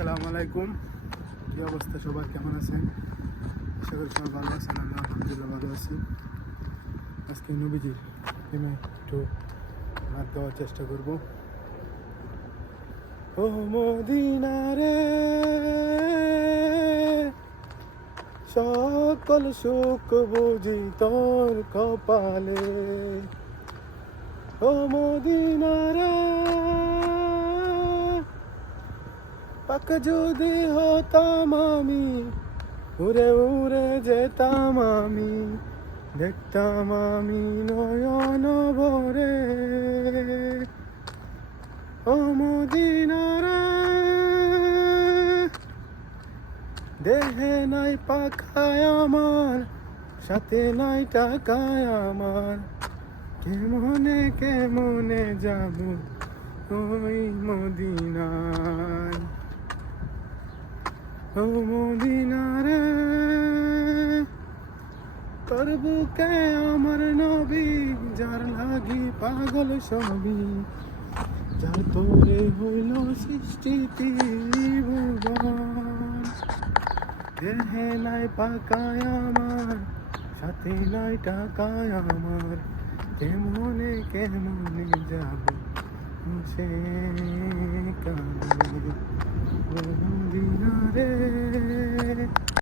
আসসালামু আলাইকুম। কী অবস্থা সবার? কেমন আছেন? আশা সবাই ভালো আছেন আমি আলহামদুলিল্লাহ ভালো আছি। আজকে নবীজির প্রেমে একটু হাত দেওয়ার চেষ্টা করব। ও মদিনা রে সকল সুখ বুঝি তোর কপালে। ও মদিনা রে পাক যদি হতাম আমি, উড়ে উড়ে যেতাম আমি, দেখতাম আমি নয়ন ভরে। ও মদিনারে দেহে নাই পাখায় আমার, সাথে নাই টাকায় আমার। কেমনে কেমনে যাব ওই মদিনায় ও মদিনারে তোর বুকে আমার নবী যার লাগি পাগল সবই যার তোরে হইল সৃষ্টি ত্রিভুবন দেহে নাই পাকায় আমার সাথে নাই টাকায় আমার কেমনে কেমনে যাব সে মদিনা রে